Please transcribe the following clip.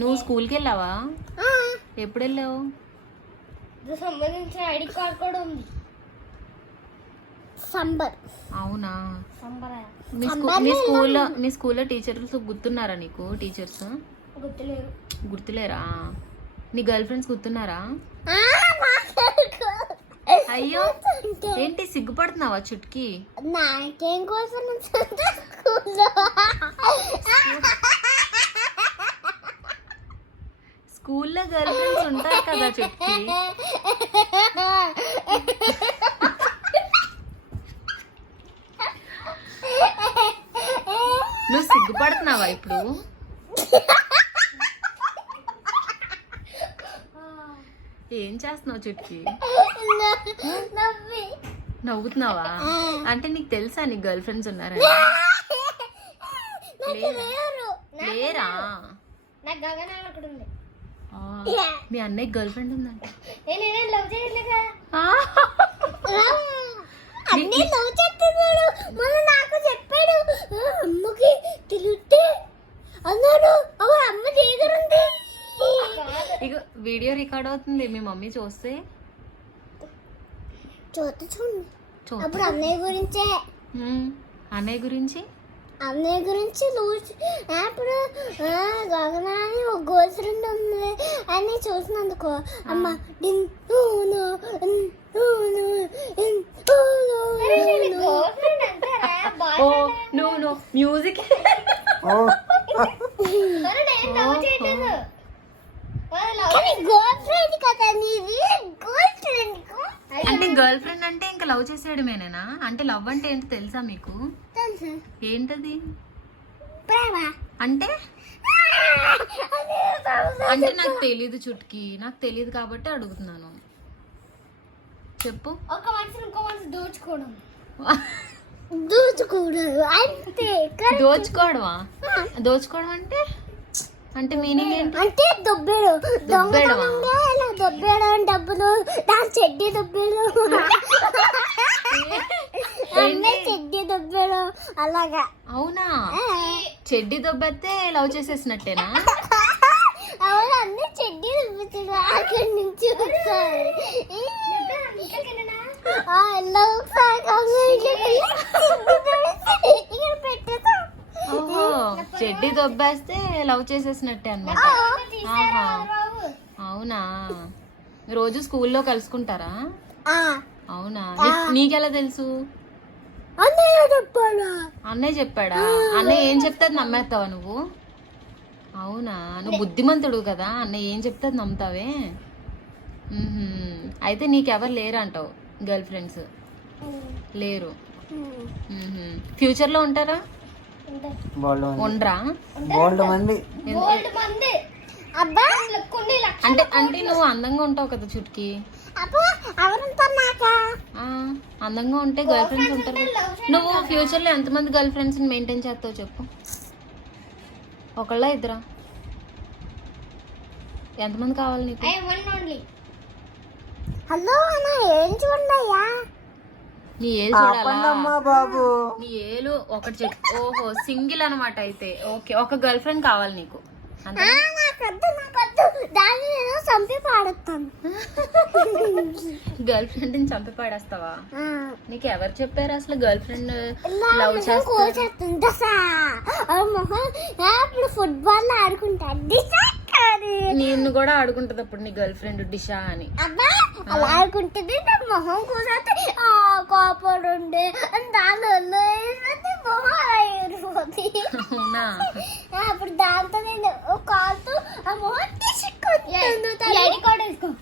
నువ్వు స్కూల్కి వెళ్ళావా ఎప్పుడు వెళ్ళావు సంబంధించిన ఐడి కార్డ్ కూడా ఉంది. సంబర్. అవునా? మీ స్కూ మీ స్కూల్లో మీ స్కూల్లో టీచర్స్ గుర్తున్నారా నీకు? టీచర్స్? గుర్తులేరు గుర్తులేరా? నీ గర్ల్ ఫ్రెండ్స్ గుర్తున్నారా? అయ్యో ఏంటి సిగ్గుపడుతున్నావా చుట్కి? నాకేం కోసం స్కూల్లో గర్ల్ ఫ్రెండ్స్ ఉంటారు కదా చుట్కి నువ్వు సిగ్గుపడుతున్నావా ఇప్పుడు? ఏం చేస్తున్నావు నవ్వి నవ్వుతున్నావా? అంటే నీకు తెలుసా నీకు గర్ల్ ఫ్రెండ్స్ ఉన్నారని? నాకు లేరా? నాకు గగనాలు అక్కడ ఉంది. మీ అన్నయ్య గర్ల్ ఫ్రెండ్ ఉందంట. నాకు చెప్పాడు. అమ్మకి తిరుగుతే అన్నాడు. అమ్మ ఇక వీడియో రికార్డ్ అవుతుంది. మీ మమ్మీ చూస్తే? చూత చూడండి అప్పుడు అన్నయ్య గురించే. అన్నయ్య గురించి? అన్నయ్య గురించి అప్పుడు ఆ, గగన అని ఒక గోల్ ఫ్రెండ్ ఉంది అని చూసినందుకు అమ్మ. ఓ మ్యూజిక్. అంటే గర్ల్ ఫ్రెండ్ అంటే ఇంకా లవ్ చేసేయడమేనేనా? అంటే లవ్ అంటే ఏంటో తెలుసా మీకు? తెలుసు. ఏంటది? ప్రేమ. అంటే? అంటే నాకు తెలీదు చుట్కి. నాకు తెలియదు కాబట్టి అడుగుతున్నాను. చెప్పు. ఒక మనిషిని ఇంకో మనిషి దోచుకోవడం. దోచుకోవడం. అంతే దోచుకోవడమా? దోచుకోవడం అంటే? అంటే మీనింగ్ ఏంటి? అంటే దొబ్బేడు. ఇలా దొబ్బేయడం డబ్బులు దాని చెడ్డి దొబ్బేడు అన్నీ చెడ్డి దొబ్బేడు అలాగా. అవునా? చెడ్డి దొబ్బెత్తే లవ్ చేసేసినట్టేనా? అవును అన్ని చెడ్డి అక్కడి నుంచి చెడ్డి దొబ్బేస్తే లవ్ చేసేసినట్టే అన్నమాట. ఆహా. అవునా? రోజు స్కూల్లో కలుసుకుంటారా? అవునా? నీకెలా తెలుసు? అన్నయ్య చెప్పాడా? అన్నయ్య చెప్పాడా? అన్నయ్య ఏం చెప్తే అది నమ్మేస్తావా నువ్వు? అవునా? నువ్వు బుద్ధిమంతుడు కదా అన్నయ్య ఏం చెప్తే అది నమ్ముతావే. అయితే నీకెవరు లేరు అంటావు గర్ల్ ఫ్రెండ్స్? లేరు. ఫ్యూచర్లో ఉంటారా? ఉండరా? అంటే అంటే నువ్వు అందంగా ఉంటావు కదా చుట్కి. అందంగా ఉంటే గర్ల్ ఫ్రెండ్స్ ఉంటారు కదా. నువ్వు ఫ్యూచర్లో ఎంతమంది గర్ల్ ఫ్రెండ్స్ని మెయింటైన్ చేస్తావు చెప్పు. ఒకళ్ళ ఇద్దరా? ఎంతమంది కావాలి నీకు? ఐ వన్ ఓన్లీ హలో అన్న ఏం చూడయ్యా నీ ఏలు చూడాలా? బాబు. నీ ఏలు ఒకటి చెప్పు. ఓహో సింగిల్ అనమాట అయితే. ఓకే ఒక గర్ల్ ఫ్రెండ్ కావాలి నీకు. అంతే చంపి పాడుతాను గర్ల్ ఫ్రెండ్ని చంపి పాడేస్తావా? నీకు ఎవరు చెప్పారు అసలు గర్ల్ ఫ్రెండ్ లవ్ లవ్ చేస్తా? కోసేస్తుంది దసా మొహం అప్పుడు ఫుట్బాల్ ఆడుకుంటా నిన్ను కూడా ఆడుకుంటది అప్పుడు నీ గర్ల్ ఫ్రెండ్ డిషా అని అలా ఆడుకుంటుంది నా మొహం కోసేస్తే ఆ కోపడు దానిలో మొహం అలా అప్పుడు దాంతో ఆ మొహం తీసుకుంటాను